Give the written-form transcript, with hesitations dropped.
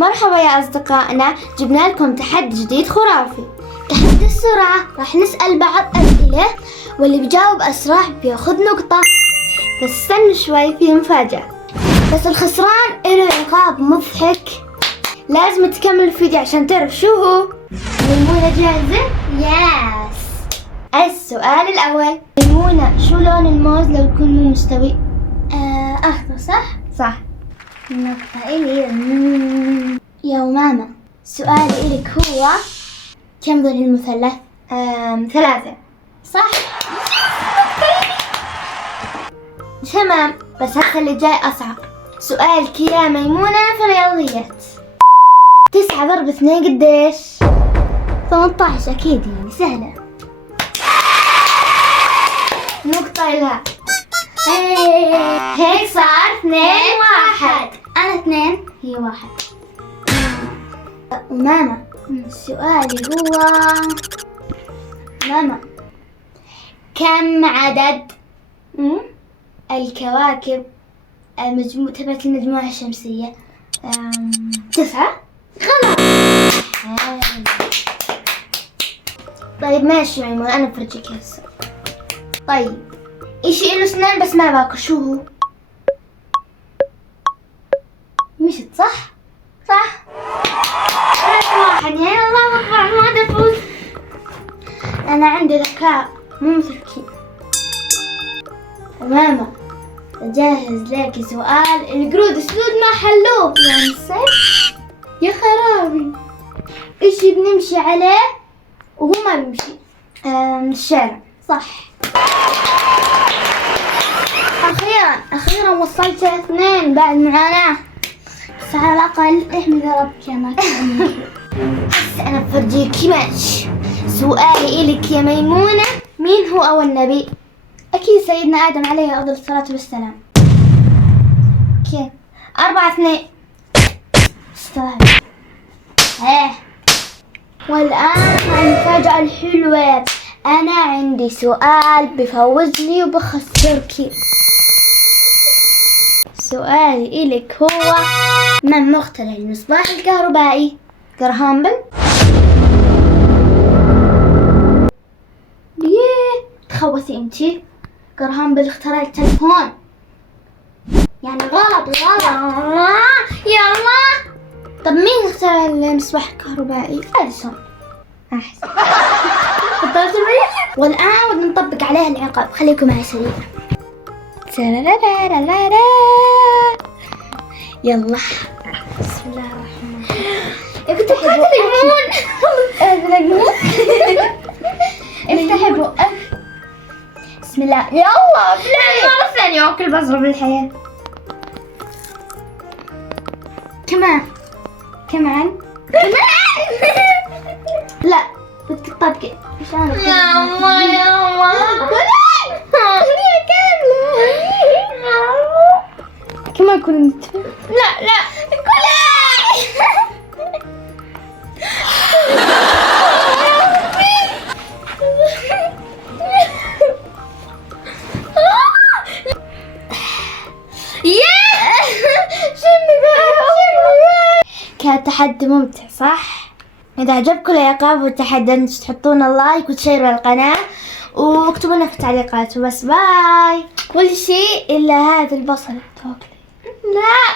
مرحبا يا أصدقائنا، جبنا لكم تحدي جديد خرافي. تحدي السرعة، راح نسأل بعض أسئلة واللي بيجاوب أسرع بياخذ نقطة. بس استنوا شوي، في مفاجأة. بس الخسران له عقاب مضحك، لازم تكمل الفيديو عشان تعرف شو هو. ميمونة جاهزة؟ ياس. السؤال الأول، ميمونة شو لون الموز لو يكون مو مستوي؟ أخضر صح؟ صح. النقطة إلي. يا ماما، سؤالي إلك هو كم ضلع المثلث؟ 3. صح. تمام، بس هخلي الجاي أصعب. سؤالك يا ميمونة في الرياضيات، 9 ضرب 2 قديش؟ 18 أكيد، يعني سهلة. نقطة لها. هيك صار 2-1. أنا 2 هي 1. وماما سؤالي هو ماما، كم عدد الكواكب تبعت المجموعة الشمسية؟ 9. غلط. طيب ماشي ميمون، أنا بفرجيك هسه. طيب إشي إله أسنان بس ما باكل، شو هو؟ مشت صح؟ صح. 1 يا الله أكبر، ما أفوز. أنا عندي ذكاء مو مثلكي. ماما أجهز لك سؤال القرود السود ما حلوه. يعني السيف؟ يا خرابي، إشي بنمشي عليه وهو ما بيمشي. الشارع. صح. أخيرا وصلت 2 بعد معاناة، بس على الأقل احمد ربك يا ماك. هسه أنا بفرجيكي. ماشي، سؤالي إلك يا ميمونة، مين هو أول نبي؟ أكيد سيدنا آدم عليه أفضل الصلاة والسلام. كيف؟ 4-2. استوعب. والآن المفاجأة الحلوة، أنا عندي سؤال بفوزني وبخسركي. سؤالي إلك هو من مخترع المصباح الكهربائي؟ جراهام بيل؟ ليه تخوثي انتي؟ جراهام بيل اخترع التلفون. يعني غلط. يلا. طب مين اخترع المصباح الكهربائي؟ أديسون. أحسن. فضلت المريح. والآن بدنا نطبق عليها العقاب، خليكم معي سريع. يلا. بسم الله الرحمن الرحيم. كنت افتحي بقك. بسم الله. يلا بلاي. مرة ثانية أكل بصرة بالحياة. كمان. لا بدك تطبقي. يا ماما كمان كنت. لا كان تحدي ممتع صح؟ إذا عجبكم العقاب والتحدي تحطون لايك وتشيروا القناة واكتبوا لنا في التعليقات. وبس باي. كل شيء إلا هذا البصل التوكلي. لا